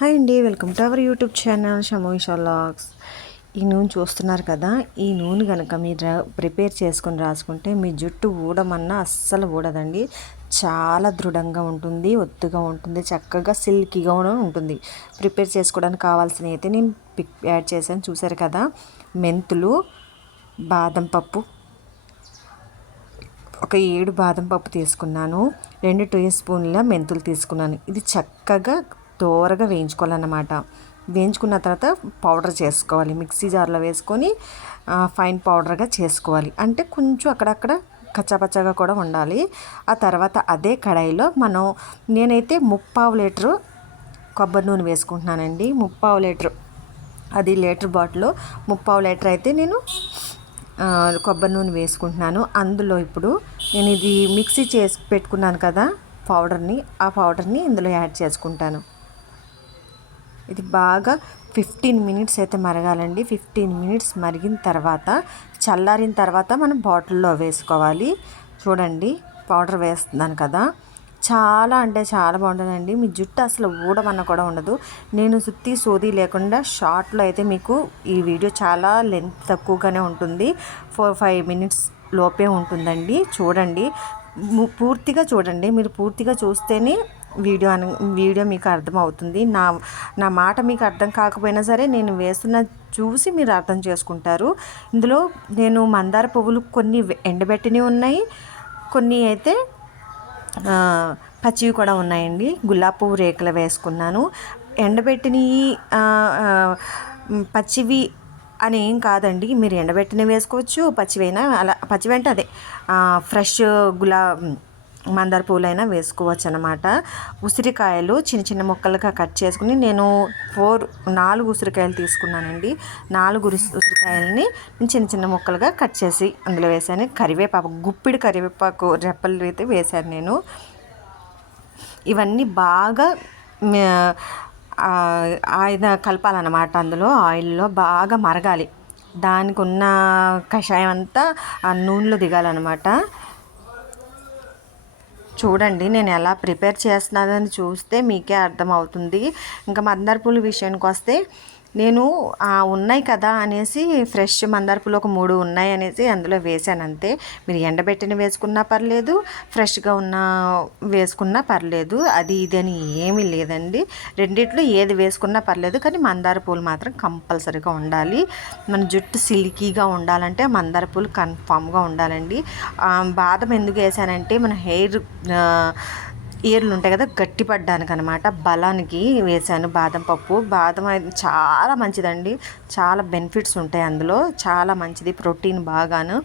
Hi అండి, welcome to our YouTube channel Shamoisha vlogs. ఈ నూనె చూస్తున్నారు కదా, ఈ నూనె కనుక మీరు ప్రిపేర్ చేసుకొని రాసుకుంటే మీ జుట్టు ఊడమన్నా అస్సలు ఊడదండి. చాలా దృఢంగా ఉంటుంది, ఒత్తుగా ఉంటుంది, చక్కగా సిల్కీగా కూడా ఉంటుంది. ప్రిపేర్ చేసుకోవడానికి కావాల్సినవి అయితే నేను యాడ్ చేశాను, చూసారు కదా. మెంతులు, బాదం పప్పు, ఒక 7 బాదం పప్పు తీసుకున్నాను, 2 టీ స్పూన్ల మెంతులు తీసుకున్నాను. ఇది చక్కగా దోరగా వేయించుకోవాలన్నమాట. వేయించుకున్న తర్వాత పౌడర్ చేసుకోవాలి, మిక్సీ జార్లో వేసుకొని ఫైన్ పౌడర్గా చేసుకోవాలి. అంటే కొంచెం అక్కడక్కడ కచ్చాపచ్చాగా కూడా ఉండాలి. ఆ తర్వాత అదే కడాయిలో నేనైతే 3/4 లీటరు కొబ్బరి నూనె వేసుకుంటున్నానండి. 3/4 లీటరు, అది లీటర్ బాటిల్లో 3/4 లీటర్ అయితే నేను కొబ్బరి నూనె వేసుకుంటున్నాను. అందులో ఇప్పుడు నేను ఇది మిక్సీ చేసి పెట్టుకున్నాను కదా ఆ పౌడర్ని ఇందులో యాడ్ చేసుకుంటాను. ఇది బాగా 15 మినిట్స్ అయితే మరగాలండి. 15 మినిట్స్ మరిగిన తర్వాత, చల్లారిన తర్వాత మనం బాటిల్లో వేసుకోవాలి. చూడండి, పౌడర్ వేస్తున్నాను కదా, చాలా అంటే చాలా బాగుంటుందండి. మీ జుట్టు అసలు ఊడమన్న కూడా ఉండదు. నేను సుత్తి సోది లేకుండా షార్ట్లో అయితే మీకు ఈ వీడియో చాలా లెంత్ తక్కువగానే ఉంటుంది, 4-5 మినిట్స్ లోపే ఉంటుందండి. చూడండి, పూర్తిగా చూడండి. మీరు పూర్తిగా చూస్తేనే వీడియో మీకు అర్థమవుతుంది. నా మాట మీకు అర్థం కాకపోయినా సరే నేను వేస్తున్న చూసి మీరు అర్థం చేసుకుంటారు. ఇందులో నేను మందార పువ్వులు కొన్ని ఎండబెట్టినవి ఉన్నాయి, కొన్ని అయితే పచ్చివి కూడా ఉన్నాయండి. గులాబీ పువ్వు రేకులు వేసుకున్నాను. ఎండబెట్టినవి పచ్చివి అని ఏం కాదండి, మీరు ఎండబెట్టినవి వేసుకోవచ్చు, పచ్చివైనా. అలా పచ్చివి అంటే అదే ఫ్రెష్ మందార పూలైనా వేసుకోవచ్చు అనమాట. ఉసిరికాయలు చిన్న చిన్న ముక్కలుగా కట్ చేసుకుని నేను 4 ఉసిరికాయలు తీసుకున్నానండి. 4 ఉసిరికాయలని చిన్న చిన్న ముక్కలుగా కట్ చేసి అందులో వేసాను. గుప్పిడి కరివేపాకు రెప్పలు అయితే వేశాను నేను. ఇవన్నీ బాగా కలపాలన్నమాట. అందులో ఆయిల్లో బాగా మరగాలి. దానికి ఉన్న కషాయం అంతా ఆ నూనెలో దిగాలన్నమాట. చూడండి, నేను ఎలా ప్రిపేర్ చేస్తున్నానని చూస్తే మీకే అర్థమవుతుంది. ఇంకా మందార పూల విషయానికి వస్తే, నేను ఉన్నాయి కదా అనేసి ఫ్రెష్ మందార పూలు ఒక 3 ఉన్నాయి అనేసి అందులో వేసాను అంతే. మీరు ఎండబెట్టిన వేసుకున్నా పర్లేదు, ఫ్రెష్గా వేసుకున్నా పర్లేదు. అది ఇది అని ఏమీ లేదండి. రెండిట్లో ఏది వేసుకున్నా పర్లేదు, కానీ మందార పూలు మాత్రం కంపల్సరీగా ఉండాలి. మన జుట్టు సిల్కీగా ఉండాలంటే మందార పూలు కన్ఫామ్గా ఉండాలండి. బాదం ఎందుకు వేసానంటే, మన ఏర్లు ఉంటాయి కదా, గట్టిపడ్డానికి అనమాట, బలానికి వేసాను బాదం పప్పు. బాదం చాలా మంచిదండి, చాలా బెనిఫిట్స్ ఉంటాయి అందులో, చాలా మంచిది, ప్రోటీన్ బాగాను.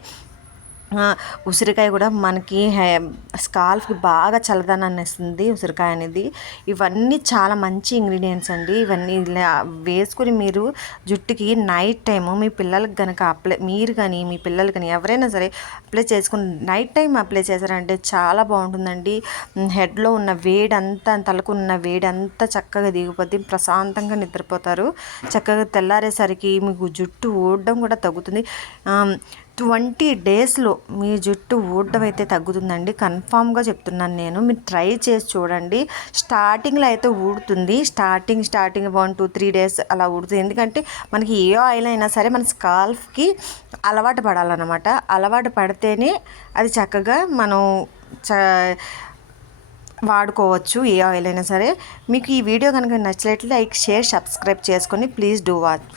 ఉసిరికాయ కూడా మనకి స్కాల్ఫ్కి బాగా చల్లదనాన్ని ఇస్తుంది ఉసిరికాయ అనేది. ఇవన్నీ చాలా మంచి ఇంగ్రీడియంట్స్ అండి. ఇవన్నీ వేసుకుని మీరు జుట్టుకి నైట్ టైము మీ పిల్లలకి కనుక మీరు కానీ మీ పిల్లలు కానీ ఎవరైనా సరే అప్లై చేసుకుని నైట్ టైం అప్లై చేశారంటే చాలా బాగుంటుందండి. హెడ్లో ఉన్న వేడంతా, తలకున్న వేడంతా చక్కగా దిగిపోద్ది, ప్రశాంతంగా నిద్రపోతారు. చక్కగా తెల్లారేసరికి మీకు జుట్టు ఊడడం కూడా తగ్గుతుంది. 20 డేస్లో మీ జుట్టు ఊడడం అయితే తగ్గుతుందండి, కన్ఫామ్గా చెప్తున్నాను నేను. మీరు ట్రై చేసి చూడండి. స్టార్టింగ్లో అయితే ఊడుతుంది, స్టార్టింగ్ 1-2-3 డేస్ అలా ఊడుతుంది. ఎందుకంటే మనకి ఏ ఆయిల్ అయినా సరే మన స్కాల్ఫ్కి అలవాటు పడాలన్నమాట. అలవాటు పడితేనే అది చక్కగా మనం వాడుకోవచ్చు, ఏ ఆయిల్ అయినా సరే. మీకు ఈ వీడియో కనుక నచ్చినట్లయితే లైక్, షేర్, సబ్స్క్రైబ్ చేసుకొని ప్లీజ్ డూ వాచ్.